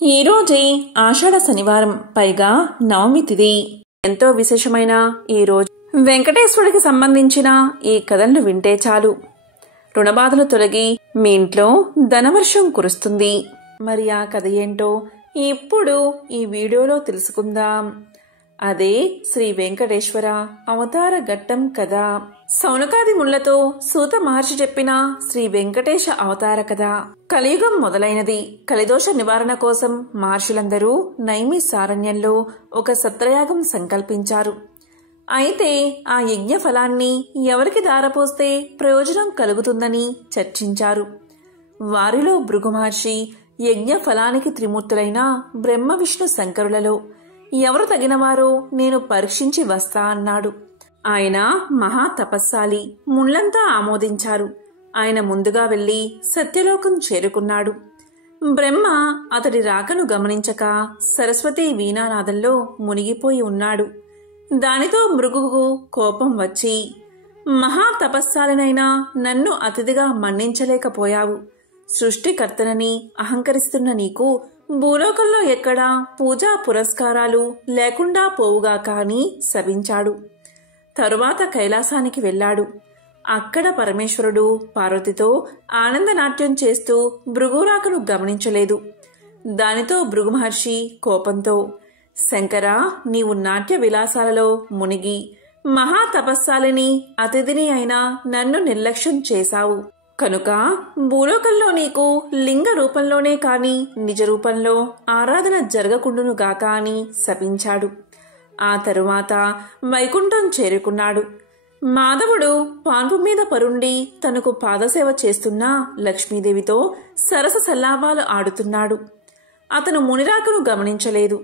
ఈరోజే ఆషాఢ శనివారం, పైగా నవమి తిథి. ఎంతో విశేషమైన ఈ రోజు వెంకటేశ్వరుడికి సంబంధించిన ఈ కథలను వింటే చాలు, రుణబాధలు తొలగి మీ ఇంట్లో ధనవర్షం కురుస్తుంది. మరి ఆ కథ ఏంటో ఇప్పుడు ఈ వీడియోలో తెలుసుకుందాం. అదే శ్రీ వెంకటేశ్వర అవతార ఘట్టం కథ. సౌనకాది ముళ్లతో సూత మహర్షి చెప్పిన శ్రీ వెంకటేశ అవతార కథ. కలియుగం మొదలైనది. కలిదోష నివారణ కోసం మహర్షులందరూ నైమిసారణ్యంలో ఒక సత్రయాగం సంకల్పించారు. అయితే ఆ యజ్ఞ ఫలాన్ని ఎవరికి దారపోస్తే ప్రయోజనం కలుగుతుందని చర్చించారు. వారిలో భృగు మహర్షి యజ్ఞ ఫలానికి త్రిమూర్తులైన బ్రహ్మ విష్ణు శంకరులలో ఎవరు తగినవారో నేను పరీక్షించి వస్తా అన్నాడు. ఆయన మహా తపస్సాలి. ముళ్లంతా ఆమోదించారు. ఆయన ముందుగా వెళ్లి సత్యలోకం చేరుకున్నాడు. బ్రహ్మ అతడి రాకను గమనించక సరస్వతి వీణానాదంలో మునిగిపోయి ఉన్నాడు. దానితో భృగుకు కోపం వచ్చి, మహా తపస్సాలినైనా నన్ను అతిథిగా మన్నించలేకపోయావు. సృష్టికర్తనని అహంకరిస్తున్న నీకు భూలోకంలో ఎక్కడా పూజా పురస్కారాలు లేకుండా పోవుగా కాని శపించాడు. తరువాత కైలాసానికి వెళ్లాడు. అక్కడ పరమేశ్వరుడు పార్వతితో ఆనందనాట్యం చేస్తూ భృగురాకను గమనించలేదు. దానితో భృగు మహర్షి కోపంతో, శంకరా, నీవు నాట్య విలాసాలలో మునిగి మహా తపస్సాలిని అతిథిని అయినా నన్ను నిర్లక్ష్యం చేశావు. కనుక భూలోకంలో నీకు లింగ రూపంలోనే కాని నిజ రూపంలో ఆరాధన జరగకుండునుగాక అని శపించాడు. ఆ తరువాత వైకుంఠం చేరుకున్నాడు. మాధవుడు పాన్పు మీద పరుండి తనకు పాదసేవ చేస్తున్న లక్ష్మీదేవితో సరస సల్లాపాలు ఆడుతున్నాడు. అతను మునిరాకను గమనించలేదు.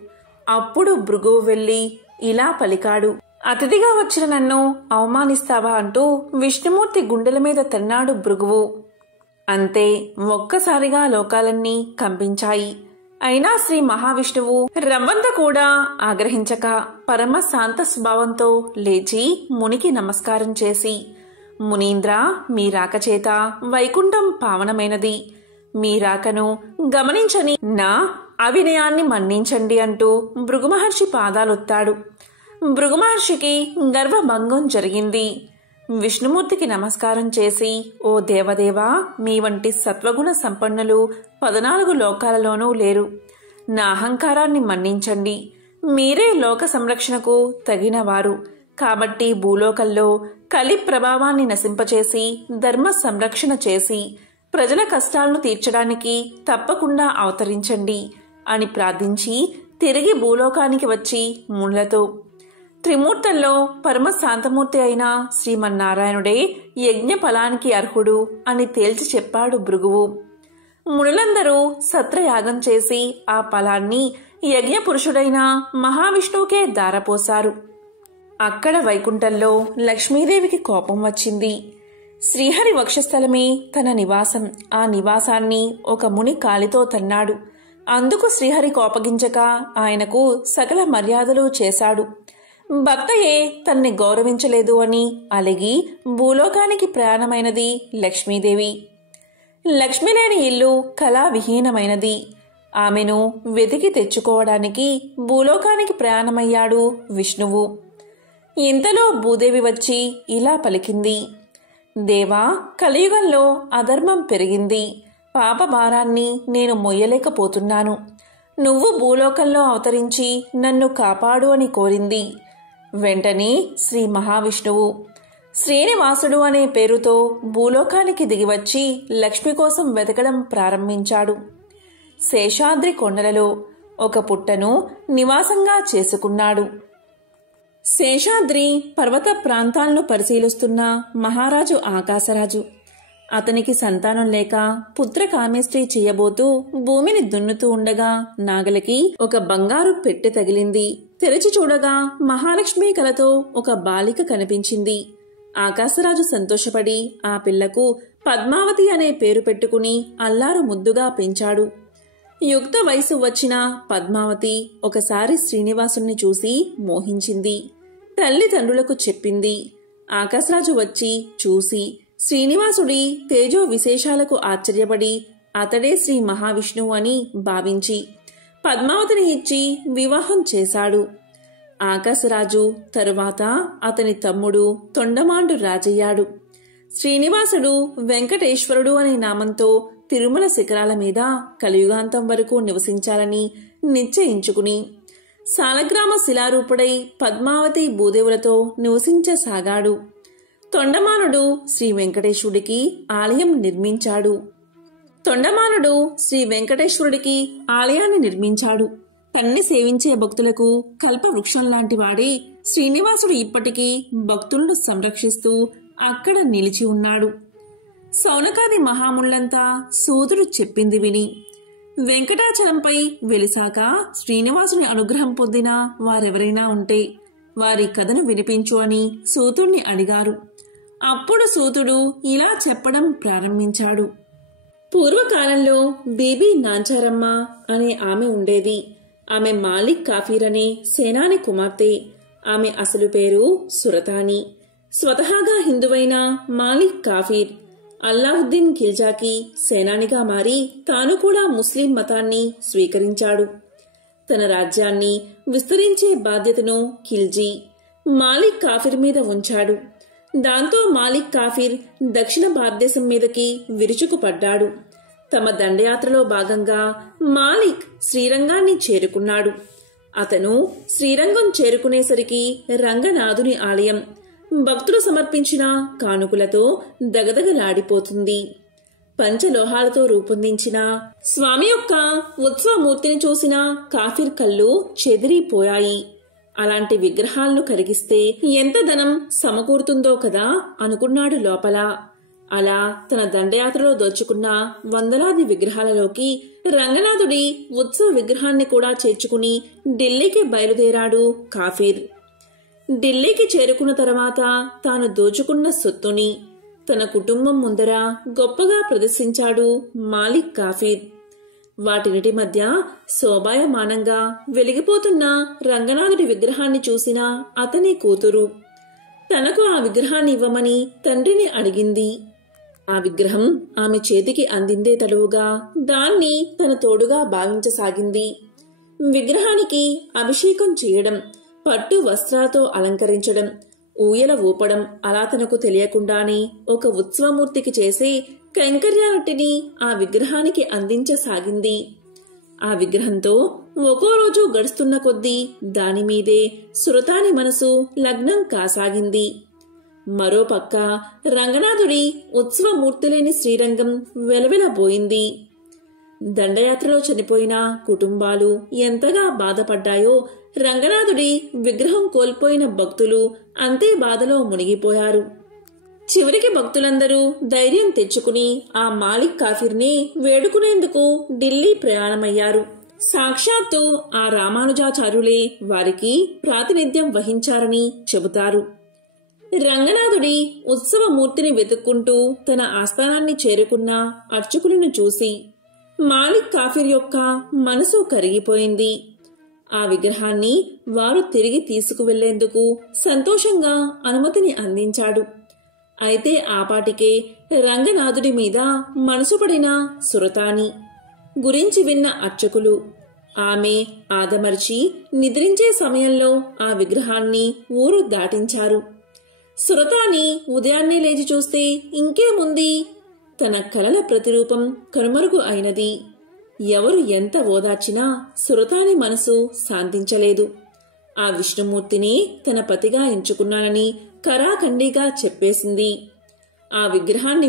అప్పుడు భృగువు వెళ్లి ఇలా పలికాడు, అతిథిగా వచ్చిన నన్ను అవమానిస్తావా అంటూ విష్ణుమూర్తి గుండెల మీద తన్నాడు భృగువు. అంతే, ఒక్కసారిగా లోకాలన్నీ కంపించాయి. అయినా శ్రీ మహావిష్ణువు రవ్వంత కూడా ఆగ్రహించక పరమ శాంత స్వభావంతో లేచి మునికి నమస్కారం చేసి, మునీంద్ర, మీ రాక చేత వైకుంఠం పావనమైనది. మీ రాకను గమనించని నా అవినయాన్ని మన్నించండి అంటూ భృగు మహర్షి పాదాలొత్తాడు. భృగు మహర్షికి గర్వభంగం జరిగింది. విష్ణుమూర్తికి నమస్కారం చేసి, ఓ దేవదేవా, మీ వంటి సత్వగుణ సంపన్నులు 14 లోకాలలోనూ లేరు. నా అహంకారాన్ని మన్నించండి. మీరే లోక సంరక్షణకు తగినవారు. కాబట్టి భూలోకంలో కలి ప్రభావాన్ని నశింపచేసి ధర్మ సంరక్షణ చేసి ప్రజల కష్టాలను తీర్చడానికి తప్పకుండా అవతరించండి అని ప్రార్థించి తిరిగి భూలోకానికి వచ్చి ముళ్లతో, త్రిమూర్తుల్లో పరమ శాంతమూర్తి అయిన శ్రీమన్నారాయణుడే యజ్ఞ ఫలానికి అర్హుడు అని తేల్చి చెప్పాడు భృగువు. మునులందరూ సత్రయాగం చేసి ఆ ఫలాన్ని యజ్ఞ పురుషుడైన మహావిష్ణువుకే దారపోశారు. అక్కడ వైకుంఠంలో లక్ష్మీదేవికి కోపం వచ్చింది. శ్రీహరి వక్షస్థలమే తన నివాసం. ఆ నివాసాన్ని ఒక ముని కాలితో తన్నాడు. అందుకు శ్రీహరి కోపగించక ఆయనకు సకల మర్యాదలు చేశాడు. భర్తయే తన్ని గౌరవించలేదు అని అలిగి భూలోకానికి ప్రయాణమైనది లక్ష్మీదేవి. లక్ష్మి లేని ఇల్లు కళావిహీనమైనది. ఆమెను వెతికి తెచ్చుకోవడానికి భూలోకానికి ప్రయాణమయ్యాడు విష్ణువు. ఇంతలో భూదేవి వచ్చి ఇలా పలికింది, దేవా, కలియుగంలో అధర్మం పెరిగింది. పాప భారాన్ని నేను మొయ్యలేకపోతున్నాను. నువ్వు భూలోకంలో అవతరించి నన్ను కాపాడు అని కోరింది. వెంటనే శ్రీ మహావిష్ణువు శ్రీనివాసుడు అనే పేరుతో భూలోకానికి దిగివచ్చి లక్ష్మి కోసం వెతకడం ప్రారంభించాడు. శేషాద్రి కొండలలో ఒక పుట్టను నివాసంగా చేసుకున్నాడు. శేషాద్రి పర్వత ప్రాంతాలను పరిశీలిస్తున్న మహారాజు ఆకాశరాజు. అతనికి సంతానం లేక పుత్రకామేష్టి చేయబోతూ భూమిని దున్నుతూ ఉండగా నాగలికి ఒక బంగారు పెట్టె తగిలింది. తెరిచి చూడగా మహాలక్ష్మి కలతో ఒక బాలిక కనిపించింది. ఆకాశరాజు సంతోషపడి ఆ పిల్లకు పద్మావతి అనే పేరు పెట్టుకుని అల్లారు ముద్దుగా పెంచాడు. యుక్త వయసు వచ్చిన పద్మావతి ఒకసారి శ్రీనివాసుణ్ణి చూసి మోహించింది. తల్లిదండ్రులకు చెప్పింది. ఆకాశరాజు వచ్చి చూసి శ్రీనివాసుడి తేజో విశేషాలకు ఆశ్చర్యపడి అతడే శ్రీ మహావిష్ణువు అని భావించి పద్మావతిని ఇచ్చి వివాహం చేశాడు. ఆకాశరాజు తరువాత అతని తమ్ముడు తొండమాండు రాజయ్యాడు. శ్రీనివాసుడు వెంకటేశ్వరుడు అనే నామంతో తిరుమల శిఖరాల మీద కలియుగాంతం వరకు నివసించాలని నిశ్చయించుకుని సాలగ్రామ శిలారూపుడై పద్మావతి భూదేవులతో నివసించసాగాడు. తొండమానుడు శ్రీ వెంకటేశ్వరుడికి ఆలయం నిర్మించాడు. ఆలయాన్ని నిర్మించాడు. తన్ని సేవించే భక్తులకు కల్పవృక్షం లాంటి వాడే శ్రీనివాసుడు ఇప్పటికీ భక్తులను సంరక్షిస్తూ అక్కడ నిలిచి ఉన్నాడు. సౌనకాది మహాముళ్లంతా సూదుడు చెప్పింది విని వెంకటాచలంపై వెలిసాక శ్రీనివాసుని అనుగ్రహం పొందిన వారెవరైనా ఉంటే వారి కథను వినిపించు అని సూతుణ్ణి అడిగారు. అప్పుడు సూతుడు ఇలా చెప్పడం ప్రారంభించాడు. పూర్వకాలంలో బీబీ నాంచారమ్మ అనే ఆమె ఉండేది. ఆమె మాలిక్ కాఫీర్ అనే సేనాని కుమార్తె. ఆమె అసలు పేరు సురతాని. స్వతహాగా హిందువైన మాలిక్ కాఫీర్ అల్లావుద్దీన్ ఖిల్జాకి సేనానిగా మారి తాను కూడా ముస్లిం మతాన్ని స్వీకరించాడు. తన రాజ్యాన్ని విస్తరించే బాధ్యతను ఖిల్జీ మాలిక్ కాఫీర్ మీద ఉంచాడు. దాంతో మాలిక్ కాఫీర్ దక్షిణ భారతదేశం మీదకి విరుచుకుపడ్డాడు. తమ దండయాత్రలో భాగంగా మాలిక్ శ్రీరంగాన్ని చేరుకున్నాడు. అతను శ్రీరంగం చేరుకునేసరికి రంగనాథుని ఆలయం భక్తులు సమర్పించిన కానుకలతో దగదగలాడిపోతుంది. పంచలోహాలతో రూపొందించిన స్వామి యొక్క ఉత్సవమూర్తిని చూసిన కాఫీర్ కళ్ళు చెదిరిపోయాయి. అలాంటి విగ్రహాలను కరిగిస్తే ఎంత ధనం సమకూరుతుందో కదా అనుకున్నాడు లోపల. అలా తన దండయాత్రలో దోచుకున్న వందలాది విగ్రహాలలోకి రంగనాథుడి ఉత్సవ విగ్రహాన్ని కూడా చేర్చుకుని ఢిల్లీకి బయలుదేరాడు కాఫీర్. ఢిల్లీకి చేరుకున్న తర్వాత తాను దోచుకున్న సొత్తుని తన కుటుంబం ముందర గొప్పగా ప్రదర్శించాడు మాలిక్ కాఫీర్. వాటినిటి మధ్య శోభాయమానంగా వెలిగిపోతున్న రంగనాథుడి విగ్రహాన్ని చూసిన అతని కూతురు తనకు ఆ విగ్రహాన్ని ఇవ్వమని తండ్రిని అడిగింది. ఆ విగ్రహం ఆమె చేతికి అందిందే తడువుగా దాన్ని తన తోడుగా భావించసాగింది. విగ్రహానికి అభిషేకం చేయడం, పట్టు వస్త్రాలతో అలంకరించడం, ఊయల ఊపడం అలా తనకు తెలియకుండానే ఒక ఉత్సవమూర్తికి చేసే కైంకర్యాలటిని ఆ విగ్రహానికి అందించసాగింది. ఆ విగ్రహంతో ఒక్కో రోజు గడుస్తున్న కొద్దీ దానిమీదే సురతాని మనసు లగ్నం కాసాగింది. మరోపక్క రంగనాథుడి ఉత్సవమూర్తిలేని శ్రీరంగం వెలవెలబోయింది. దండయాత్రలో చనిపోయిన కుటుంబాలు ఎంతగా బాధపడ్డాయో రంగనాథుడి విగ్రహం కోల్పోయిన భక్తులు అంతే బాధలో మునిగిపోయారు. చివరికి భక్తులందరూ ధైర్యం తెచ్చుకుని ఆ మాలిక్ కాఫీర్ని వేడుకునేందుకు ఢిల్లీ ప్రయాణమయ్యారు. సాక్షాత్తు ఆ రామానుజాచార్యులే వారికి ప్రాతినిధ్యం వహించారని చెబుతారు. రంగనాథుడి ఉత్సవమూర్తిని వెతుక్కుంటూ తన ఆస్థానాన్ని చేరుకున్న అర్చకులను చూసి మాలిక్ కాఫీర్ యొక్క మనసు కరిగిపోయింది. ఆ విగ్రహాన్ని వారు తిరిగి తీసుకువెళ్లేందుకు సంతోషంగా అనుమతిని అందించాడు. అయితే ఆపాటికే రంగనాథుడి మీద మనసు పడిన సురతాని గురించి విన్న అర్చకులు ఆమె ఆదమర్చి నిద్రించే సమయంలో ఆ విగ్రహాన్ని ఊరు దాటించారు. సురతాని ఉదయాన్నే లేచి చూస్తే ఇంకేముంది, తన కలల ప్రతిరూపం కనుమరుగు అయినది. ఎవరు ఎంత ఓదార్చినా సురతాని మనసు శాంతించలేదు. ఆ విష్ణుమూర్తిని తన పతిగా ఎంచుకున్నానని కరాఖండిగా చెప్పేసింది. ఆ విగ్రహాన్ని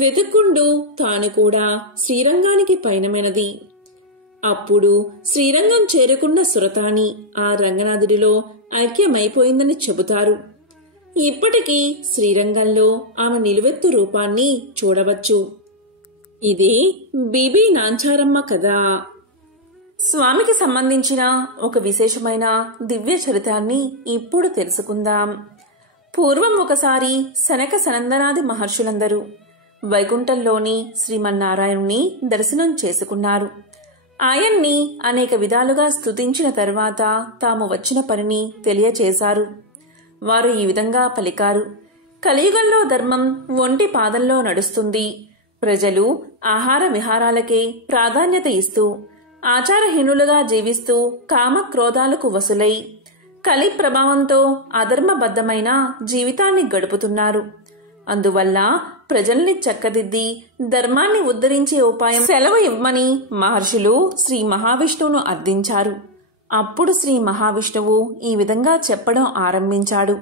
వెతుక్కుంటూ తాను కూడా శ్రీరంగానికి పయనమైనది. అప్పుడు శ్రీరంగం చేరుకున్న సురతాని ఆ రంగనాథుడిలో ఐక్యమైపోయిందని చెబుతారు. ఇప్పటికీ శ్రీరంగంలో ఆమె నిలువెత్తు రూపాన్ని చూడవచ్చు. ఇదే బీబీ నాంచారమ్మ కథ. స్వామికి సంబంధించిన ఒక విశేషమైన దివ్య చరితాన్ని ఇప్పుడు తెలుసుకుందాం. పూర్వం ఒకసారి సనక సనందనాది మహర్షులందరూ వైకుంఠంలోని శ్రీమన్నారాయణుని దర్శనం చేసుకున్నారు. ఆయన్ని అనేక విధాలుగా స్తుతించిన తరువాత తాము వచ్చిన పనిని తెలియచేశారు. వారు ఈ విధంగా పలికారు: కలియుగంలో ధర్మం ఒంటి పాదంలో నడుస్తుంది. ప్రజలు ఆహార విహారాలకే ప్రాధాన్యత ఇస్తూ ఆచారహీనులుగా జీవిస్తూ కామక్రోధాలకు వసులై కలి ప్రభావంతో అధర్మబద్ధమైన జీవితాన్ని గడుపుతున్నారు. అందువల్ల ప్రజల్ని చక్కదిద్ది ధర్మాన్ని ఉద్ధరించే ఉపాయం సెలవు ఇవ్వమని మహర్షులు శ్రీ మహావిష్ణువును అర్థించారు. అప్పుడు శ్రీ మహావిష్ణువు ఈ విధంగా చెప్పడం ఆరంభించాడు.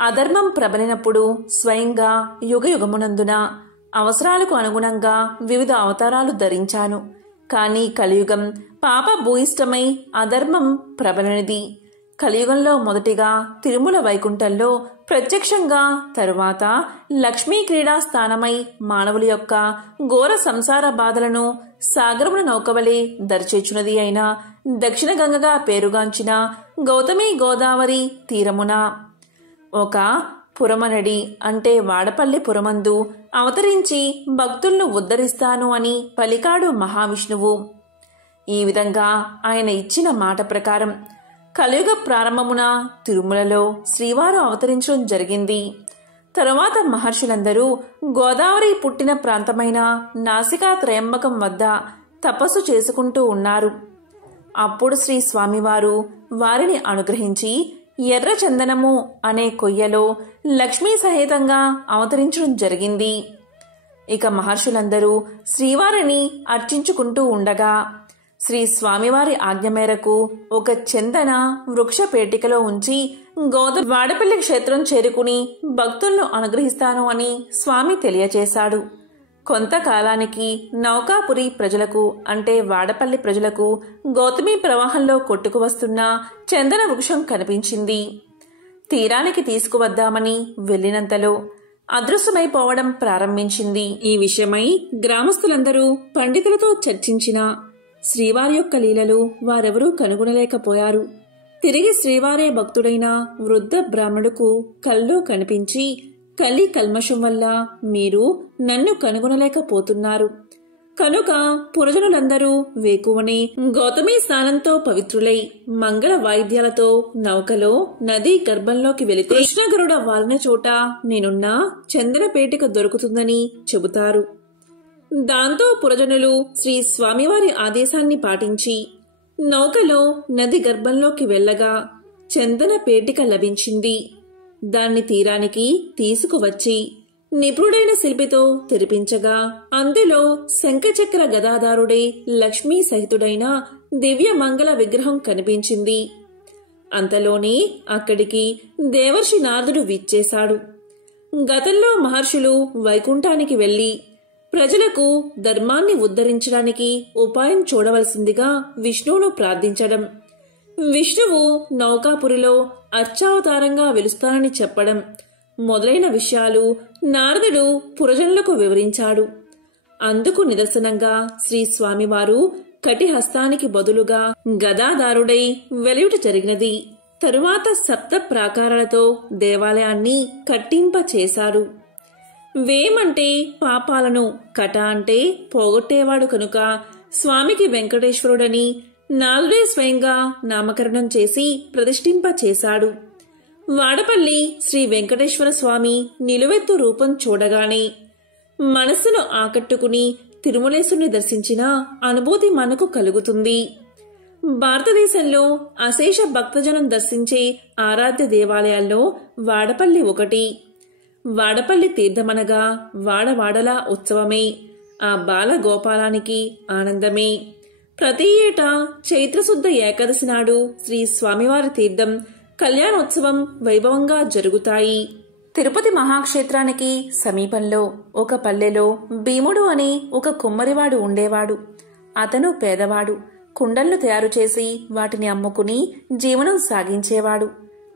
అధర్మం ప్రబలినప్పుడు స్వయంగా యుగయుగమునందున అవసరాలకు అనుగుణంగా వివిధ అవతారాలు ధరించాను. కానీ కలియుగం పాప భూయిష్టమై అధర్మం ప్రబలనిది. కలియుగంలో మొదటిగా తిరుమల వైకుంఠంలో ప్రత్యక్షంగా, తరువాత లక్ష్మీ క్రీడా స్థానమై మానవుల యొక్క ఘోర సంసార బాధలను సాగరమున నౌకవలే దరిచేచున్నది అయిన దక్షిణ గంగగా పేరుగాంచిన గౌతమి గోదావరి తీరమున ఒక పురమనడి అంటే వాడపల్లి పురమందు అవతరించి భక్తులను ఉద్ధరిస్తాను అని పలికాడు మహావిష్ణువు. ఈ విధంగా ఆయన ఇచ్చిన మాట ప్రకారం కలియుగ ప్రారంభమున తిరుమలలో శ్రీవారు అవతరించడం జరిగింది. తరువాత మహర్షులందరూ గోదావరి పుట్టిన ప్రాంతమైన నాసికా త్రయంబకం వద్ద తపస్సు చేసుకుంటూ ఉన్నారు. అప్పుడు శ్రీ స్వామివారు వారిని అనుగ్రహించి ఎర్ర చందనము అనే కొయ్యలో లక్ష్మీ సహితంగా అవతరించడం జరిగింది. ఇక మహర్షులందరూ శ్రీవారిని అర్చించుకుంటూ ఉండగా శ్రీ స్వామివారి ఆజ్ఞ మేరకు ఒక చందన వృక్ష పేటికలో ఉంచి వాడపల్లి క్షేత్రం చేరుకుని భక్తులను అనుగ్రహిస్తాను అని స్వామి తెలియచేశాడు. కొంతకాలానికి నౌకాపురి ప్రజలకు అంటే వాడపల్లి ప్రజలకు గౌతమి ప్రవాహంలో కొట్టుకు వస్తున్న చందన వృక్షం కనిపించింది. తీరానికి తీసుకువద్దామని వెళ్లినంతలో అదృశ్యమైపోవడం ప్రారంభించింది. ఈ విషయమై గ్రామస్తులందరూ పండితులతో చర్చించిన శ్రీవారి యొక్క లీలలు వారెవరూ కనుగొనలేకపోయారు. తిరిగి శ్రీవారే భక్తుడైన వృద్ధ బ్రాహ్మణుడుకు కల్లో కనిపించి, కలి కల్మషం వల్ల మీరు నన్ను కనుగొనలేకపోతున్నారు కనుక పురజనులందరూ వేకువని గౌతమి స్నానంతో పవిత్రులై మంగళ వాయిద్యాలతో నౌకలో నదీ గర్భంలోకి వెళితే కృష్ణగరుడ వాలిన చోట నేనున్న చందన పేటిక దొరుకుతుందని చెబుతారు. దాంతో పురజనులు శ్రీ స్వామివారి ఆదేశాన్ని పాటించి నౌకలో నది గర్భంలోకి వెళ్లగా చందన పేటిక లభించింది. దాన్ని తీరానికి తీసుకువచ్చి నిపుణుడైన శిల్పితో తెరిపించగా అందులో శంఖచక్ర గదాధారుడే లక్ష్మీ సహితుడైన దివ్య మంగళ విగ్రహం కనిపించింది. అంతలోనే అక్కడికి దేవర్షి నారదుడు విచ్చేశాడు. గతంలో మహర్షులు వైకుంఠానికి వెళ్లి ప్రజలకు ధర్మాన్ని ఉద్ధరించడానికి ఉపాయం చూడవలసిందిగా విష్ణువును ప్రార్థించడం, విష్ణువు నౌకాపురిలో అర్చావతారంగా వెలుస్తానని చెప్పడం మొదలైన విషయాలు నారదుడు పురజనులకు వివరించాడు. అందుకు నిదర్శనంగా శ్రీ స్వామివారు కటిహస్తానికి బదులుగా గదాధారుడై వెలుయుట జరిగినది. తరువాత సప్త ప్రాకారాలతో దేవాలయాన్ని కట్టింప చేశారు. వేమంటే పాపాలను, కట అంటే పోగొట్టేవాడు కనుక స్వామికి వెంకటేశ్వరుడని నాలుడే స్వయంగా నామకరణం చేసి ప్రతిష్ఠింప చేశాడు. వాడపల్లి శ్రీ వెంకటేశ్వర స్వామి నిలువెత్తు రూపం చూడగానే మనస్సును ఆకట్టుకుని తిరుమలేశుని దర్శించిన అనుభూతి మనకు కలుగుతుంది. భారతదేశంలో అశేష భక్తజనం దర్శించే ఆరాధ్య దేవాలయాల్లో వాడపల్లి ఒకటి. వాడపల్లి తీర్థమనగా వాడవాడలా ఉత్సవమే, ఆ బాల గోపాలానికి ఆనందమే. ప్రతి ఏటా చైత్రశుద్ధ ఏకాదశి నాడు శ్రీ స్వామివారి తీర్థం కళ్యాణోత్సవం వైభవంగా జరుగుతాయి. తిరుపతి మహాక్షేత్రానికి సమీపంలో ఒక పల్లెలో భీముడు అని ఒక కుమ్మరివాడు ఉండేవాడు. అతను పేదవాడు. కుండలను తయారు చేసి వాటిని అమ్ముకుని జీవనం సాగించేవాడు.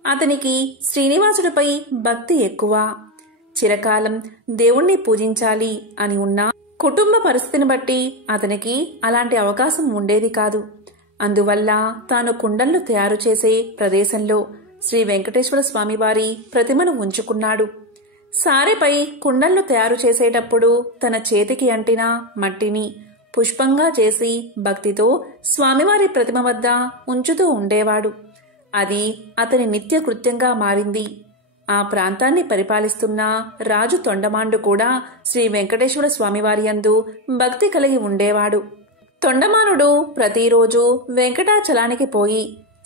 అతనికి శ్రీనివాసుడిపై భక్తి ఎక్కువ. చిరకాలం దేవుణ్ణి పూజించాలి అని ఉన్నా కుటుంబ పరిస్థితిని బట్టి అతనికి అలాంటి అవకాశం ఉండేది కాదు. అందువల్ల తాను కుండలను తయారు చేసే ప్రదేశంలో శ్రీ వెంకటేశ్వర స్వామివారి ప్రతిమను ఉంచుకున్నాడు. సారెపై కుండలను తయారు చేసేటప్పుడు తన చేతికి అంటిన మట్టిని పుష్పంగా చేసి భక్తితో స్వామివారి ప్రతిమ వద్ద ఉంచుతూ ఉండేవాడు. అది అతని నిత్య కృత్యంగా మారింది. ఆ ప్రాంతాన్ని పరిపాలిస్తున్న రాజు తొండమాండు కూడా శ్రీ వెంకటేశ్వర స్వామివారి యందు భక్తి కలిగి ఉండేవాడు. తొండమానుడు ప్రతిరోజు వెంకటాచలానికి పోయి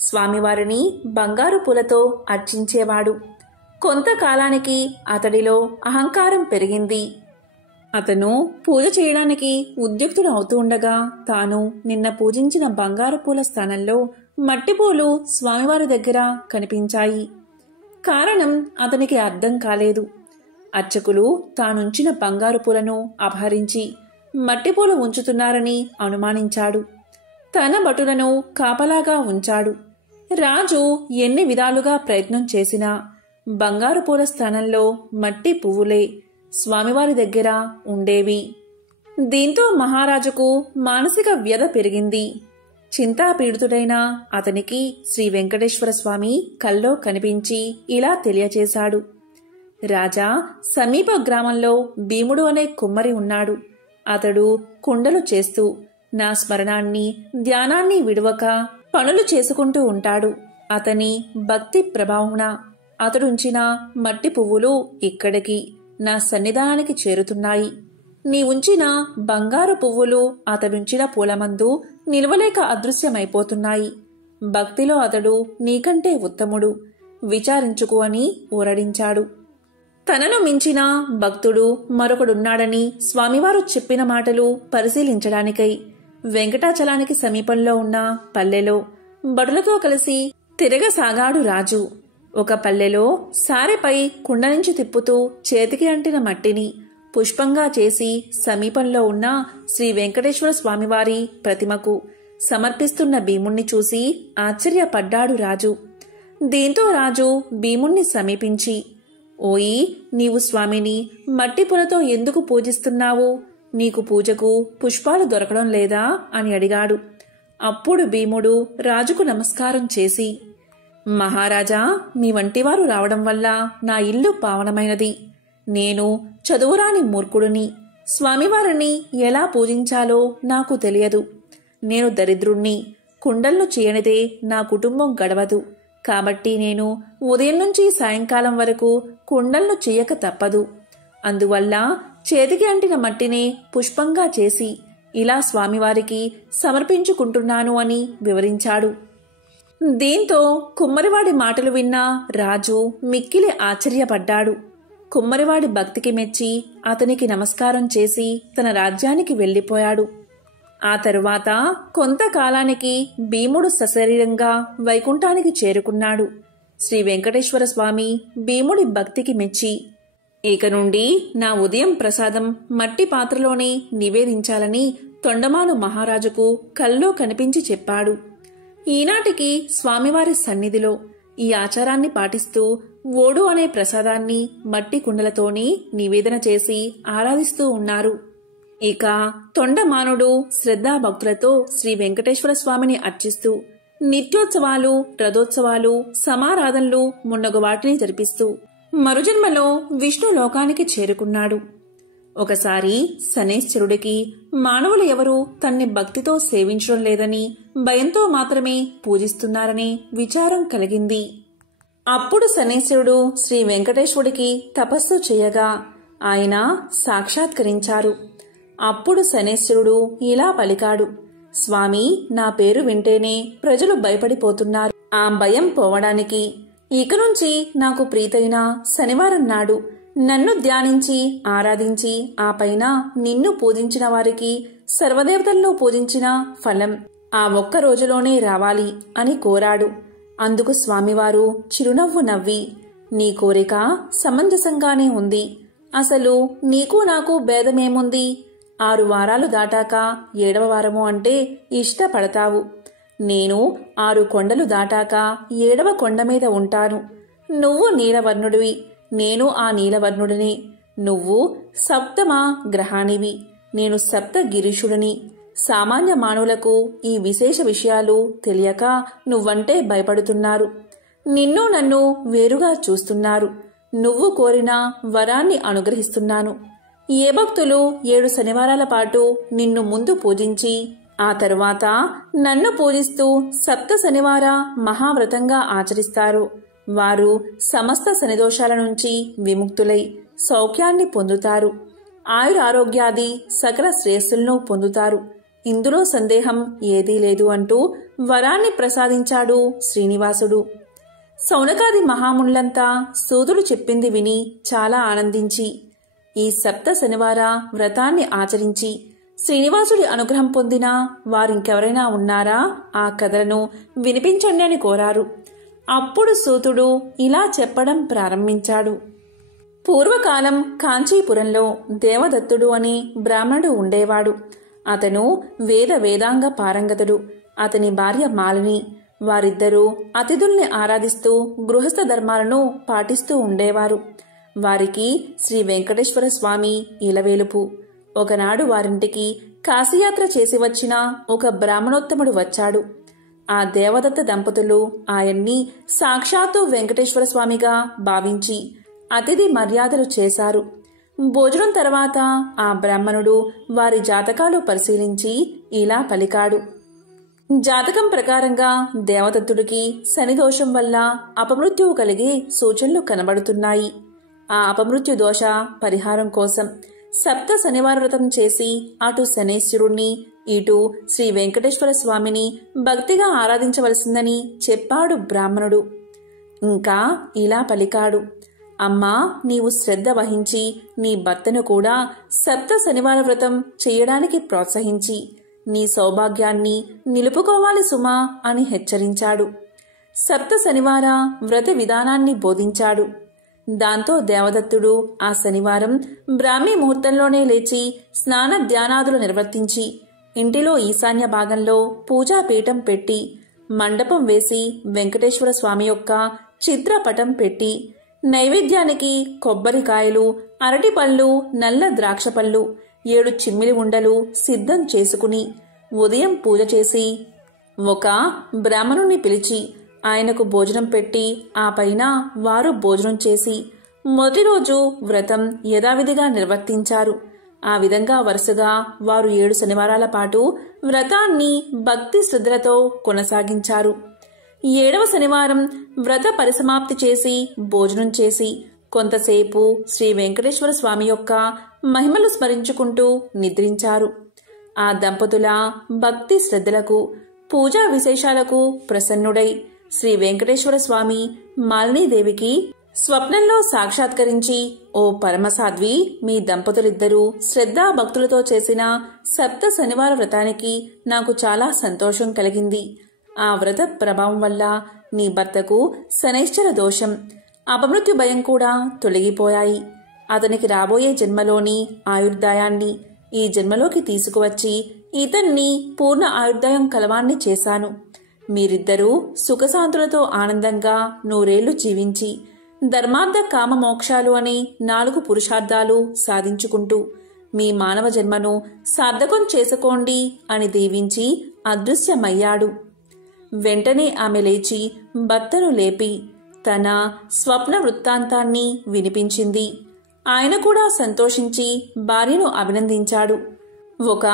స్వామివారిని బంగారు పూలతో అర్చించేవాడు. కొంతకాలానికి అతడిలో అహంకారం పెరిగింది. అతను పూజ చేయడానికి ఉద్యుక్తుడు అవుతూ ఉండగా తాను నిన్న పూజించిన బంగారు పూల స్థానంలో మట్టిపూలు స్వామివారి దగ్గర కనిపించాయి. కారణం అతనికి అర్థం కాలేదు. అర్చకులు తానుంచిన బంగారు పూలను అపహరించి మట్టిపూలు ఉంచుతున్నారని అనుమానించాడు. తన భటులను కాపలాగా ఉంచాడు. రాజు ఎన్ని విధాలుగా ప్రయత్నం చేసినా బంగారు పూల స్థానంలో మట్టి పువ్వులే స్వామివారి దగ్గర ఉండేవి. దీంతో మహారాజుకు మానసిక వ్యధ పెరిగింది. చింతాపీడితుడైన అతనికి శ్రీ వెంకటేశ్వర స్వామి కల్లో కనిపించి ఇలా తెలియచేశాడు. రాజా, సమీప గ్రామంలో భీముడు అనే కుమ్మరి ఉన్నాడు. అతడు కుండలు చేస్తూ నా స్మరణాన్ని ధ్యానాన్ని విడువక పనులు చేసుకుంటూ ఉంటాడు. అతని భక్తి ప్రభావమున అతడుంచిన మట్టి పువ్వులు ఇక్కడికి నా సన్నిధానానికి చేరుతున్నాయి. నీ ఉంచిన బంగారు పువ్వులు అతడుంచిన పూలమందు నిలవలేక అదృశ్యమైపోతున్నాయి. భక్తిలో అతడు నీకంటే ఉత్తముడు, విచారించుకు అని ఊరడించాడు. తనను మించిన భక్తుడు మరొకడున్నాడని స్వామివారు చెప్పిన మాటలు పరిశీలించడానికై వెంకటాచలానికి సమీపంలో ఉన్న పల్లెలో భటులతో కలిసి తిరగసాగాడు రాజు. ఒక పల్లెలో సారెపై కుండ నుంచి తిప్పుతూ చేతికి అంటిన మట్టిని పుష్పంగా చేసి సమీపంలో ఉన్న శ్రీ వెంకటేశ్వర స్వామివారి ప్రతిమకు సమర్పిస్తున్న భీముణ్ణి చూసి ఆశ్చర్యపడ్డాడు రాజు. దీంతో రాజు భీముణ్ణి సమీపించి, ఓయి, నీవు స్వామిని మట్టి పూలతో ఎందుకు పూజిస్తున్నావు? నీకు పూజకు పుష్పాలు దొరకడం లేదా అని అడిగాడు. అప్పుడు భీముడు రాజుకు నమస్కారం చేసి, మహారాజా, మీ వంటివారు రావడం వల్ల నా ఇల్లు పావనమైనది. నేను చదువురాని మూర్ఖుడిని. స్వామివారిని ఎలా పూజించాలో నాకు తెలియదు. నేను దరిద్రుణ్ణి. కుండలను చేయనిదే నా కుటుంబం గడవదు. కాబట్టి నేను ఉదయం నుంచి సాయంకాలం వరకు కుండలను చేయక తప్పదు. అందువల్ల చేతికి అంటిన మట్టిని పుష్పంగా చేసి ఇలా స్వామివారికి సమర్పించుకుంటున్నాను అని వివరించాడు. దీంతో కుమ్మరివాడి మాటలు విన్న రాజు మిక్కిలి ఆశ్చర్యపడ్డాడు. కుమ్మరివాడి భక్తికి మెచ్చి అతనికి నమస్కారం చేసి తన రాజ్యానికి వెళ్లిపోయాడు. ఆ తరువాత కొంతకాలానికి భీముడు సశరీరంగా వైకుంఠానికి చేరుకున్నాడు. శ్రీ వెంకటేశ్వర స్వామి భీముడి భక్తికి మెచ్చి, ఇక నుండి నా ఉదయం ప్రసాదం మట్టి పాత్రలోనే నివేదించాలని తొండమాను మహారాజుకు కల్లో కనిపించి చెప్పాడు. ఈనాటికి స్వామివారి సన్నిధిలో ఈ ఆచారాన్ని పాటిస్తూ ఓడు అనే ప్రసాదాన్ని మట్టి కుండలతోనే నివేదన చేసి ఆరాధిస్తూ ఉన్నారు. ఇక తొండమానుడు శ్రద్ధాభక్తులతో శ్రీ వెంకటేశ్వర స్వామిని అర్చిస్తూ నిత్యోత్సవాలు, రథోత్సవాలు, సమారాధనలు మున్నగు వాటిని జరిపిస్తూ మరుజన్మలో విష్ణు లోకానికి చేరుకున్నాడు. ఒకసారి శనైశ్చరుడికి మానవులు ఎవరూ తన్ని భక్తితో సేవించడం లేదని, భయంతో మాత్రమే పూజిస్తున్నారనే విచారం కలిగింది. అప్పుడు శనైశ్వరుడు శ్రీ వెంకటేశ్వరుడికి తపస్సు చేయగా ఆయన సాక్షాత్కరించారు. అప్పుడు శనైశ్వరుడు ఇలా పలికాడు, స్వామి, నా పేరు వింటేనే ప్రజలు భయపడిపోతున్నారు. ఆ భయం పోవడానికి ఇక నుంచి నాకు ప్రీతైన శనివారం నాడు నన్ను ధ్యానించి ఆరాధించి ఆ పైన నిన్ను పూజించిన వారికి సర్వదేవతల్లో పూజించిన ఫలం ఆ ఒక్క రోజులోనే రావాలి అని కోరాడు. అందుకు స్వామివారు చిరునవ్వు నవ్వి, నీ కోరిక సమంజసంగానే ఉంది. అసలు నీకు నాకు భేదమేముంది? 6 వారాలు దాటాక 7వ వారము అంటే ఇష్టపడతావు. నేను 6 కొండలు దాటాక 7వ కొండ మీద ఉంటాను. నువ్వు నీలవర్ణుడివి, నేను ఆ నీలవర్ణుడిని. నువ్వు సప్తమ గ్రహానివి, నేను సప్తగిరీషుడిని. సామాన్య మానవులకు ఈ విశేష విషయాలు తెలియక నువ్వంటే భయపడుతున్నారు. నిన్ను నన్ను వేరుగా చూస్తున్నారు. నువ్వు కోరిన వరాన్ని అనుగ్రహిస్తున్నాను. ఏ భక్తులు 7 శనివారాల పాటు నిన్ను ముందు పూజించి ఆ తరువాత నన్ను పూజిస్తూ సప్త శనివార మహావ్రతంగా ఆచరిస్తారు, వారు సమస్త శనిదోషాల నుంచి విముక్తులై సౌఖ్యాన్ని పొందుతారు. ఆయురారోగ్యాది సకల శ్రేయస్సులను పొందుతారు. ఇందులో సందేహం ఏదీ లేదు అంటూ వరాన్ని ప్రసాదించాడు శ్రీనివాసుడు. శౌనకాది మహామునులంతా సూతుడు చెప్పింది విని చాలా ఆనందించి ఈ సప్త శనివార వ్రతాన్ని ఆచరించి శ్రీనివాసుడి అనుగ్రహం పొందిన వారింకెవరైనా ఉన్నారా, ఆ కథలను వినిపించండి అని కోరారు. అప్పుడు సూతుడు ఇలా చెప్పడం ప్రారంభించాడు. పూర్వకాలం కాంచీపురంలో దేవదత్తుడు అని బ్రాహ్మణుడు ఉండేవాడు. అతను వేదాంగ పారంగతుడు. అతని భార్య మాలిని. వారిద్దరూ అతిథుల్ని ఆరాధిస్తూ గృహస్థ ధర్మాలను పాటిస్తూ ఉండేవారు. వారికి శ్రీ వెంకటేశ్వర స్వామి ఇలవేలుపు. ఒకనాడు వారింటికి కాశీయాత్ర చేసి వచ్చిన ఒక బ్రాహ్మణోత్తముడు వచ్చాడు. ఆ దేవదత్త దంపతులు ఆయన్ని సాక్షాత్తు వెంకటేశ్వర స్వామిగా భావించి అతిథి మర్యాదలు చేశారు. భోజనం తర్వాత ఆ బ్రాహ్మణుడు వారి జాతకాలు పరిశీలించి ఇలా పలికాడు. జాతకం ప్రకారంగా దేవదత్తుడికి శనిదోషం వల్ల అపమృత్యువు కలిగే సూచనలు కనబడుతున్నాయి. ఆ అపమృత్యు దోష పరిహారం కోసం సప్త శనివార వ్రతం చేసి అటు శనేశ్వరుణ్ణి ఇటు శ్రీ వెంకటేశ్వర స్వామిని భక్తిగా ఆరాధించవలసిందని చెప్పాడు బ్రాహ్మణుడు. ఇంకా ఇలా పలికాడు. అమ్మా, నీవు శ్రద్ధ వహించి నీ భర్తను కూడా సప్త శనివార వ్రతం చేయడానికి ప్రోత్సహించి నీ సౌభాగ్యాన్ని నిలుపుకోవాలి సుమా అని హెచ్చరించాడు. సప్త శనివార వ్రత విధానాన్ని బోధించాడు. దాంతో దేవదత్తుడు ఆ శనివారం బ్రాహ్మీ ముహూర్తంలోనే లేచి స్నాన ధ్యానాదులు నిర్వర్తించి ఇంటిలో ఈశాన్య భాగంలో పూజాపీఠం పెట్టి మండపం వేసి వెంకటేశ్వర స్వామి యొక్క చిత్రపటం పెట్టి నైవేద్యానికి కొబ్బరికాయలు, అరటిపళ్ళు, నల్ల ద్రాక్షపళ్ళు, 7 చిమ్మిలి ఉండలు సిద్ధం చేసుకుని ఉదయం పూజ చేసి ఒక బ్రాహ్మణుణ్ణి పిలిచి ఆయనకు భోజనం పెట్టి ఆ పైన వారు భోజనం చేసి మొదటి రోజు వ్రతం యథావిధిగా నిర్వర్తించారు. ఆ విధంగా వరుసగా వారు 7 శనివారాల పాటు వ్రతాన్ని భక్తి శ్రద్ధలతో కొనసాగించారు. 7వ శనివారం వ్రత పరిసమాప్తి చేసి భోజనం చేసి కొంతసేపు శ్రీ వెంకటేశ్వర స్వామి యొక్క మహిమలు స్మరించుకుంటూ నిద్రించారు. ఆ దంపతుల భక్తి శ్రద్ధలకు, పూజా విశేషాలకు ప్రసన్నుడై శ్రీ వెంకటేశ్వర స్వామి మాలినీదేవికి స్వప్నంలో సాక్షాత్కరించి, ఓ పరమసాధ్వి, మీ దంపతులిద్దరూ శ్రద్ధా భక్తులతో చేసిన సప్త శనివార వ్రతానికి నాకు చాలా సంతోషం కలిగింది. ఆ వ్రత ప్రభావం వల్ల నీ భర్తకు శనైశ్చర దోషం, అపమృత్యు భయం కూడా తొలగిపోయాయి. అతనికి రాబోయే జన్మలోని ఆయుర్దాయాన్ని ఈ జన్మలోకి తీసుకువచ్చి ఇతన్ని పూర్ణ ఆయుర్దాయం కలవాన్ని చేశాను. మీరిద్దరూ సుఖశాంతులతో ఆనందంగా 100 ఏళ్లు జీవించి ధర్మార్థ కామ మోక్షాలు అనే 4 పురుషార్థాలు సాధించుకుంటూ మీ మానవ జన్మను సార్థకం చేసుకోండి అని దీవించి అదృశ్యమయ్యాడు. వెంటనే ఆమె లేచి భర్తను లేపి తన స్వప్న వృత్తాంతాన్ని వినిపించింది. ఆయన కూడా సంతోషించి భార్యను అభినందించాడు. ఒక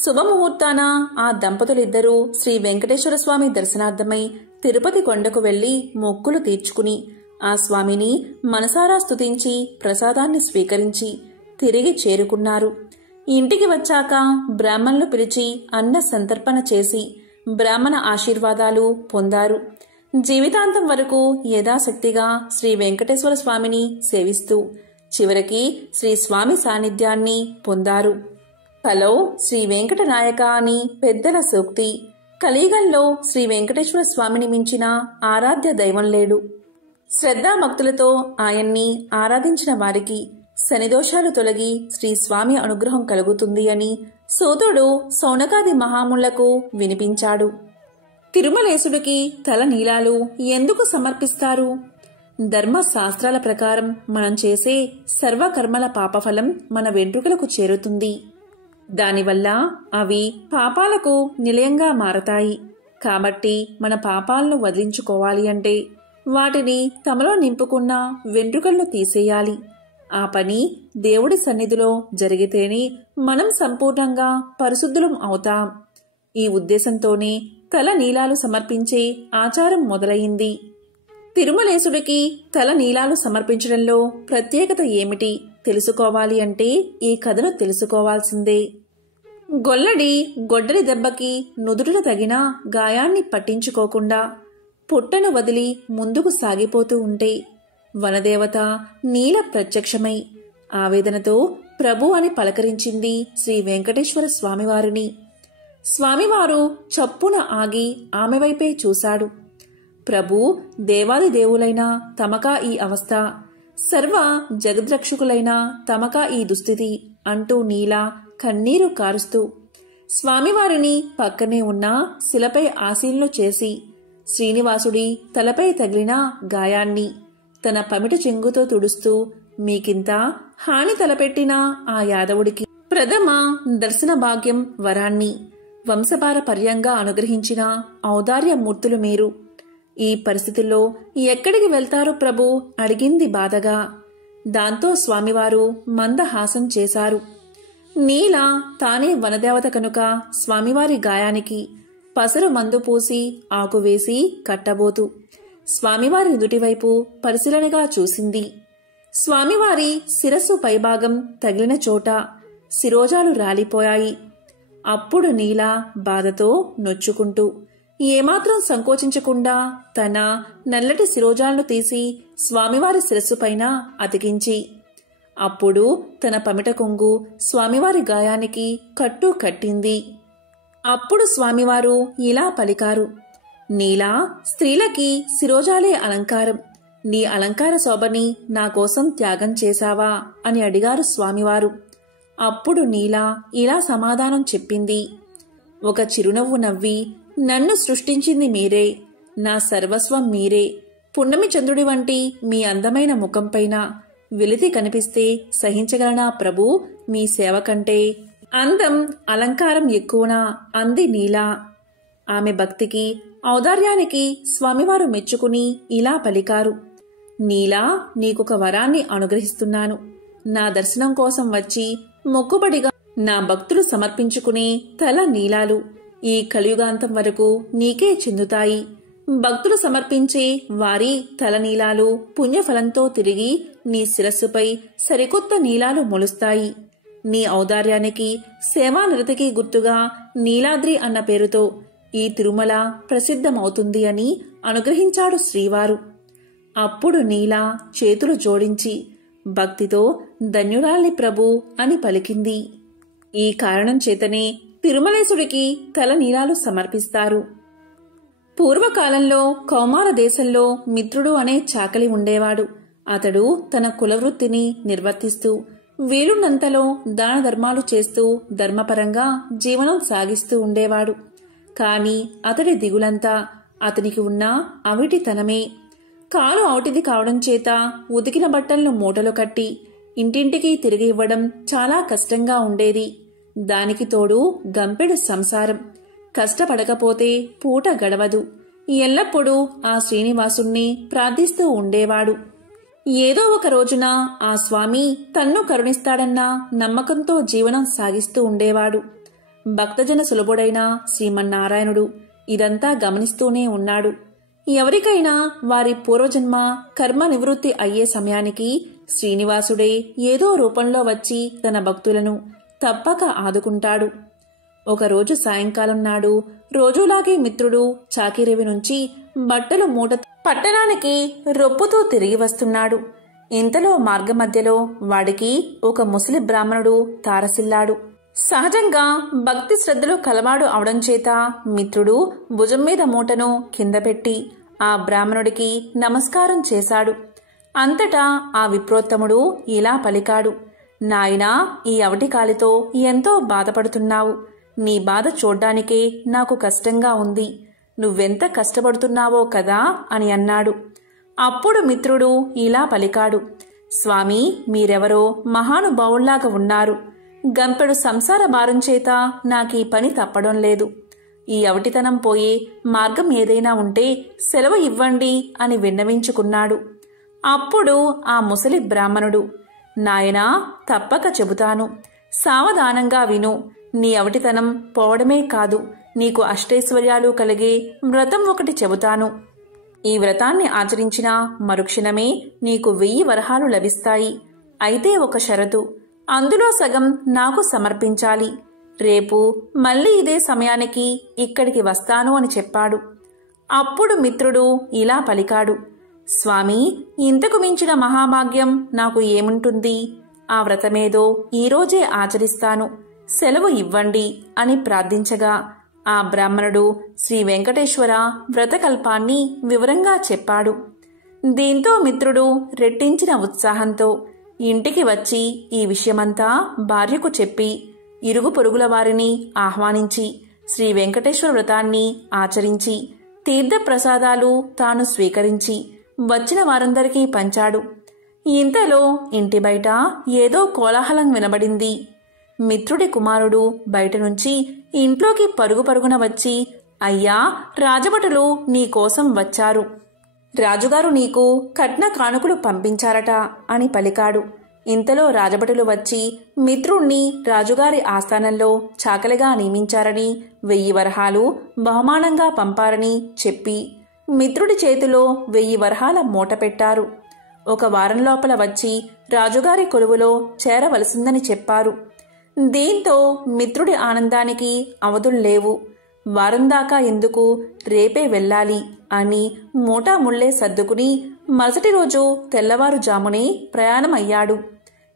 శుభముహూర్తాన ఆ దంపతులిద్దరూ శ్రీ వెంకటేశ్వర స్వామి దర్శనార్థమై తిరుపతి కొండకు వెళ్లి మొక్కులు తీర్చుకుని ఆ స్వామిని మనసారా స్తుతించి ప్రసాదాన్ని స్వీకరించి తిరిగి చేరుకున్నారు. ఇంటికి వచ్చాక బ్రాహ్మణులు పిలిచి అన్న సంతర్పణ చేసి బ్రాహ్మణ ఆశీర్వాదాలు పొందారు. జీవితాంతం వరకు యథాశక్తిగా శ్రీ వెంకటేశ్వర స్వామిని సేవిస్తూ చివరికి శ్రీ స్వామి సాన్నిధ్యాన్ని పొందారు. హలో శ్రీ వెంకటనాయక అని పెద్దల సూక్తి. కలియుగంలో శ్రీ వెంకటేశ్వర స్వామిని మించిన ఆరాధ్య దైవం లేడు. శ్రద్ధాభక్తులతో ఆయన్ని ఆరాధించిన వారికి శనిదోషాలు తొలగి శ్రీ స్వామి అనుగ్రహం కలుగుతుంది అని సూతుడు శౌనకాది మహాములకు వినిపించాడు. తిరుమలేశుడికి తల నీలాలు ఎందుకు సమర్పిస్తారు? ధర్మశాస్త్రాల ప్రకారం మనం చేసే సర్వకర్మల పాపఫలం మన వెంట్రుకలకు చేరుతుంది. దానివల్ల అవి పాపాలకు నిలయంగా మారతాయి. కాబట్టి మన పాపాలను వదిలించుకోవాలి అంటే వాటిని తమలో నింపుకున్న వెంట్రుకలను తీసేయాలి. ఆ పని దేవుడి సన్నిధిలో జరిగితేనే మనం సంపూర్ణంగా పరిశుద్ధులం అవుతాం. ఈ ఉద్దేశంతోనే తల నీలాలు సమర్పించే ఆచారం మొదలయింది. తిరుమలేశుడికి తల నీలాలు సమర్పించడంలో ప్రత్యేకత ఏమిటి తెలుసుకోవాలి అంటే ఈ కథను తెలుసుకోవాల్సిందే. గొల్లడి గొడ్డలి దెబ్బకి నుదురున తగిన గాయాన్ని పట్టించుకోకుండా పుట్టను వదిలి ముందుకు సాగిపోతూ ఉంటే వనదేవత నీల ప్రత్యక్షమై ఆవేదనతో ప్రభు అని పలకరించింది శ్రీ వెంకటేశ్వర స్వామివారిని. స్వామివారు చప్పున ఆగి ఆమె వైపే చూశాడు. ప్రభు, దేవాది దేవులైన తమకా ఈ అవస్థ, సర్వ జగద్రక్షకులైన తమకా ఈ దుస్థితి అంటూ నీల కన్నీరు కారుస్తూ స్వామివారిని పక్కనే ఉన్న శిలపై ఆసీనులు చేసి శ్రీనివాసుడి తలపై తగిలిన గాయాన్ని తన పమిట చెంగుతో తుడుస్తూ, మీకింత హాని తలపెట్టిన ఆ యాదవుడికి ప్రథమ దర్శన భాగ్యం వరాన్ని వంశపారపర్యంగా అనుగ్రహించిన ఔదార్యమూర్తులు మీరు. ఈ పరిస్థితుల్లో ఎక్కడికి వెళ్తారు ప్రభు అడిగింది బాధగా. దాంతో స్వామివారు మందహాసం చేశారు. నీల తానే వనదేవత కనుక స్వామివారి గాయానికి పసరు మందు పూసి ఆకువేసి కట్టబోతూ స్వామివారి నుదుటివైపు పరిశీలనగా చూసింది. స్వామివారి శిరస్సు పైభాగం తగిలిన చోట శిరోజాలు రాలిపోయాయి. అప్పుడు నీల బాధతో నొచ్చుకుంటూ ఏమాత్రం సంకోచించకుండా తన నల్లటి శిరోజాలను తీసి స్వామివారి శిరస్సుపైన అతికించి అప్పుడు తన పమిట కొంగు స్వామివారి గాయానికి కట్టు కట్టింది. అప్పుడు స్వామివారు ఇలా పలికారు, నీలా, స్త్రీలకి శిరోజాలే అలంకారం. నీ అలంకార శోభని నా కోసం త్యాగం చేశావా అని అడిగారు స్వామివారు. అప్పుడు నీల ఇలా సమాధానం చెప్పింది. ఒక చిరునవ్వు నవ్వి, నన్ను సృష్టించింది మీరే, నా సర్వస్వం మీరే. పున్నమి చంద్రుడి వంటి మీ అందమైన ముఖంపైన వెలితి కనిపిస్తే సహించగలనా ప్రభు? మీ సేవ కంటే అందం, అలంకారం ఎక్కువనా అంది నీల. ఆమె భక్తికి, ఔదార్యానికి స్వామివారు మెచ్చుకుని ఇలా పలికారు, నీలా, నీకొక వరాన్ని అనుగ్రహిస్తున్నాను. నా దర్శనం కోసం వచ్చి మొక్కుబడిగా నా భక్తులు సమర్పించుకునే తల నీలాలు ఈ కలియుగాంతం వరకు నీకే చెందుతాయి. భక్తులు సమర్పించే వారి తలనీలాలు పుణ్యఫలంతో తిరిగి నీ శిరస్సుపై సరికొత్త నీలాలు మొలుస్తాయి. నీ ఔదార్యానికి, సేవానిరతికి గుర్తుగా నీలాద్రి అన్న పేరుతో ఈ తిరుమల ప్రసిద్ధమవుతుంది అని అనుగ్రహించాడు శ్రీవారు. అప్పుడు నీల చేతులు జోడించి భక్తితో ధన్యురాల్ని ప్రభు అని పలికింది. ఈ కారణం చేతనే తిరుమలేశుడికి తల నీలాలు సమర్పిస్తారు. పూర్వకాలంలో కౌమార దేశంలో మిత్రుడు అనే చాకలి ఉండేవాడు. అతడు తన కులవృత్తిని నిర్వర్తిస్తూ వీలున్నంతలో దాన ధర్మాలు చేస్తూ ధర్మపరంగా జీవనం సాగిస్తూ ఉండేవాడు. కాని అతడి దిగులంతా అతనికి ఉన్న అవిటితనమే. కాలు ఔటిది కావడం చేత ఉతికిన బట్టలను మూటలు కట్టి ఇంటింటికి తిరిగి ఇవ్వడం చాలా కష్టంగా ఉండేది. దానికి తోడు గంపెడు సంసారం. కష్టపడకపోతే పూట గడవదు. ఎల్లప్పుడూ ఆ శ్రీనివాసుణ్ణి ప్రార్థిస్తూ ఉండేవాడు. ఏదో ఒక రోజున ఆ స్వామి తన్ను కరుణిస్తాడన్న నమ్మకంతో జీవనం సాగిస్తూ ఉండేవాడు. భక్తజన సులభుడైన శ్రీమన్నారాయణుడు ఇదంతా గమనిస్తూనే ఉన్నాడు. ఎవరికైనా వారి పూర్వజన్మ కర్మ నివృత్తి అయ్యే సమయానికి శ్రీనివాసుడే ఏదో రూపంలో వచ్చి తన భక్తులను తప్పక ఆదుకుంటాడు. ఒకరోజు సాయంకాలం నాడు రోజులాగే మిత్రుడు చాకిరేవి నుంచి బట్టలు మూట పట్టణానికి రొప్పుతూ తిరిగి వస్తున్నాడు. ఇంతలో మార్గమధ్యలో వాడికి ఒక ముసలి బ్రాహ్మణుడు తారసిల్లాడు. సహజంగా భక్తి శ్రద్ధలు కలవాడు అవడం చేత మిత్రుడు భుజం మీద మూటను కింద పెట్టి ఆ బ్రాహ్మణుడికి నమస్కారం చేశాడు. అంతటా ఆ విప్రోత్తముడు ఇలా పలికాడు, నాయనా, ఈ అవటికాలితో ఎంతో బాధపడుతున్నావు. నీ బాధ చూడ్డానికే నాకు కష్టంగా ఉంది. నువ్వెంత కష్టపడుతున్నావో కదా అని అన్నాడు. అప్పుడు మిత్రుడు ఇలా పలికాడు, స్వామి, మీరెవరో మహానుభావుల్లాగా ఉన్నారు. గంపెడు సంసార భారం చేత నాకీ పని తప్పడం లేదు. ఈ అవటితనం పోయే మార్గం ఏదైనా ఉంటే సెలవు ఇవ్వండి అని విన్నవించుకున్నాడు. అప్పుడు ఆ ముసలి బ్రాహ్మణుడు, నాయనా, తప్పక చెబుతాను. సావధానంగా విను. నీ అవటితనం పోవడమే కాదు, నీకు అష్టైశ్వర్యాలు కలిగే వ్రతం ఒకటి చెబుతాను. ఈ వ్రతాన్ని ఆచరించిన మరుక్షణమే నీకు 1000 వరహాలు లభిస్తాయి. అయితే ఒక షరతు, అందులో సగం నాకు సమర్పించాలి. రేపు మళ్ళీ ఇదే సమయానికి ఇక్కడికి వస్తాను అని చెప్పాడు. అప్పుడు మిత్రుడు ఇలా పలికాడు, స్వామి, ఇంతకు మించిన మహాభాగ్యం నాకు ఏముంటుంది? ఆ వ్రతమేదో ఈరోజే ఆచరిస్తాను, సెలవు ఇవ్వండి అని ప్రార్థించగా ఆ బ్రాహ్మణుడు శ్రీ వెంకటేశ్వర వ్రతకల్పాన్ని వివరంగా చెప్పాడు. దీంతో మిత్రుడు రెట్టించిన ఉత్సాహంతో ఇంటికి వచ్చి ఈ విషయమంతా భార్యకు చెప్పి ఇరుగు పొరుగుల వారిని ఆహ్వానించి శ్రీ వెంకటేశ్వర వ్రతాన్ని ఆచరించి తీర్థప్రసాదాలు తాను స్వీకరించి వచ్చిన వారందరికీ పంచాడు. ఇంతలో ఇంటి బయట ఏదో కోలాహలం వినబడింది. మిత్రుడి కుమారుడు బయట నుంచి ఇంట్లోకి పరుగు పరుగున వచ్చి, అయ్యా, రాజభటులు నీకోసం వచ్చారు, రాజుగారు నీకు కట్న కానుకలు పంపించారట అని పలికాడు. ఇంతలో రాజభటులు వచ్చి మిత్రుణ్ణి రాజుగారి ఆస్థానంలో చాకలిగా నియమించారని 1000 వరహాలు బహుమానంగా పంపారని చెప్పి మిత్రుడి చేతిలో 1000 వరహాల మూట పెట్టారు. 1 వారం లోపల వచ్చి రాజుగారి కొలువులో చేరవలసిందని చెప్పారు. దీంతో మిత్రుడి ఆనందానికి అవధుల్లేవు. వారం దాకా ఎందుకు, రేపే వెళ్ళాలి అని మూటాముళ్లే సర్దుకుని మరుసటి రోజు తెల్లవారుజామునే ప్రయాణమయ్యాడు.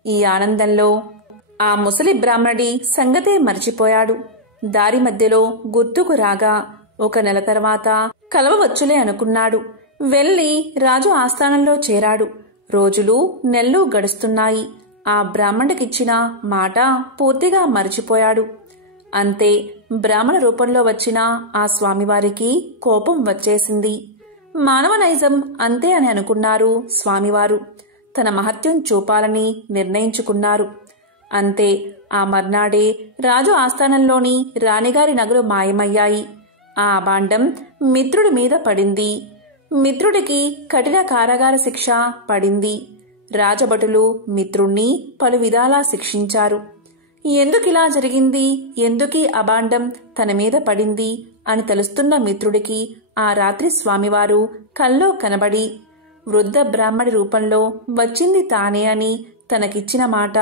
ఈ ఆనందంలో ఆ ముసలి బ్రాహ్మణుడి సంగతే మర్చిపోయాడు. దారి మధ్యలో గుర్తుకు రాగా 1 నెల తర్వాత కలవవచ్చులే అనుకున్నాడు. వెళ్ళి రాజు ఆస్థానంలో చేరాడు. రోజులు నెలలు గడుస్తున్నాయి. ఆ బ్రాహ్మణుడికిచ్చిన మాట పూర్తిగా మర్చిపోయాడు. అంతే, బ్రాహ్మణ రూపంలో వచ్చిన ఆ స్వామివారికి కోపం వచ్చేసింది. మానవ నైజం అంతే అని అనుకున్నారు స్వామివారు. తన మహత్యం చూపాలని నిర్ణయించుకున్నారు. అంతే, ఆ మర్నాడే రాజు ఆస్థానంలోని రాణిగారి నగలు మాయమయ్యాయి. ఆ అభాండం మిత్రుడి మీద పడింది. మిత్రుడికి కఠిన కారాగార శిక్ష పడింది. రాజభటులు మిత్రుణ్ణి పలు విధాలా శిక్షించారు. ఎందుకిలా జరిగింది, ఎందుకీ అభాండం తన మీద పడింది అని తెలుస్తున్న మిత్రుడికి ఆ రాత్రి స్వామివారు కల్లో కనబడి వృద్ధ బ్రాహ్మడి రూపంలో వచ్చింది తానే అని, తనకిచ్చిన మాట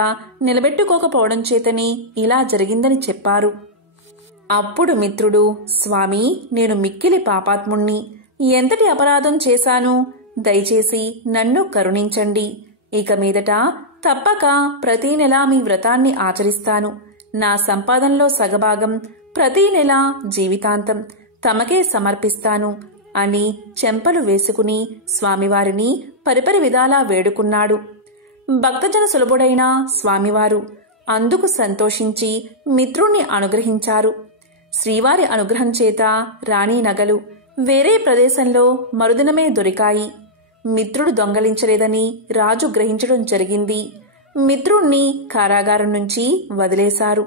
నిలబెట్టుకోకపోవడం చేతని ఇలా జరిగిందని చెప్పారు. అప్పుడు మిత్రుడు, స్వామి, నేను మిక్కిలి పాపాత్ముణ్ణి, ఎంతటి అపరాధం చేశాను, దయచేసి నన్ను కరుణించండి. ఇక మీదట తప్పక ప్రతీ నెల మీ వ్రతాన్ని ఆచరిస్తాను. నా సంపాదనలో సగభాగం ప్రతీ నెల జీవితాంతం తమకే సమర్పిస్తాను అని చెంపలు వేసుకుని స్వామివారిని పరిపరి విధాలా వేడుకున్నాడు. భక్తజన సులభుడైన స్వామివారు అందుకు సంతోషించి మిత్రుణ్ణి అనుగ్రహించారు. శ్రీవారి అనుగ్రహం చేత రాణి నగలు వేరే ప్రదేశంలో మరుదినమే దొరికాయి. మిత్రుడు దొంగలించలేదని రాజు గ్రహించడం జరిగింది. మిత్రుణ్ణి కారాగారం నుంచి వదిలేశారు.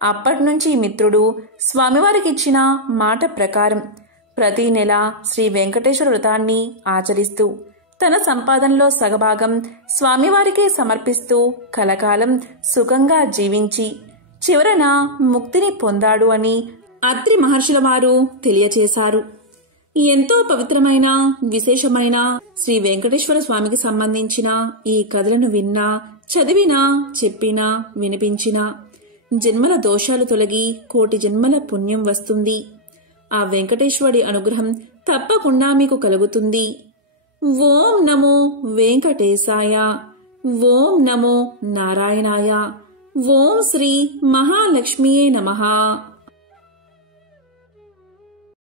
అప్పటినుంచి మిత్రుడు స్వామివారికిచ్చిన మాట ప్రకారం ప్రతీ నెల శ్రీ వెంకటేశ్వర వ్రతాన్ని ఆచరిస్తూ తన సంపాదనలో సగభాగం స్వామివారికే సమర్పిస్తూ కలకాలం సుఖంగా జీవించి చివరన ముక్తిని పొందాడు అని అత్రి మహర్షుల వారు తెలియచేశారు. ఎంతో పవిత్రమైన విశేషమైన శ్రీ వెంకటేశ్వర స్వామికి సంబంధించిన ఈ కథలను విన్నా, చదివినా, చెప్పినా, వినిపించినా జన్మల దోషాలు తొలగి 1,000,000 జన్మల పుణ్యం వస్తుంది. ఆ వెంకటేశ్వరుడి అనుగ్రహం తప్పకుండా మీకు కలుగుతుంది. ఓం నమో వెంకటేశాయ. ఓం నమో నారాయణాయ. ఓం శ్రీ మహాలక్ష్మియే నమః.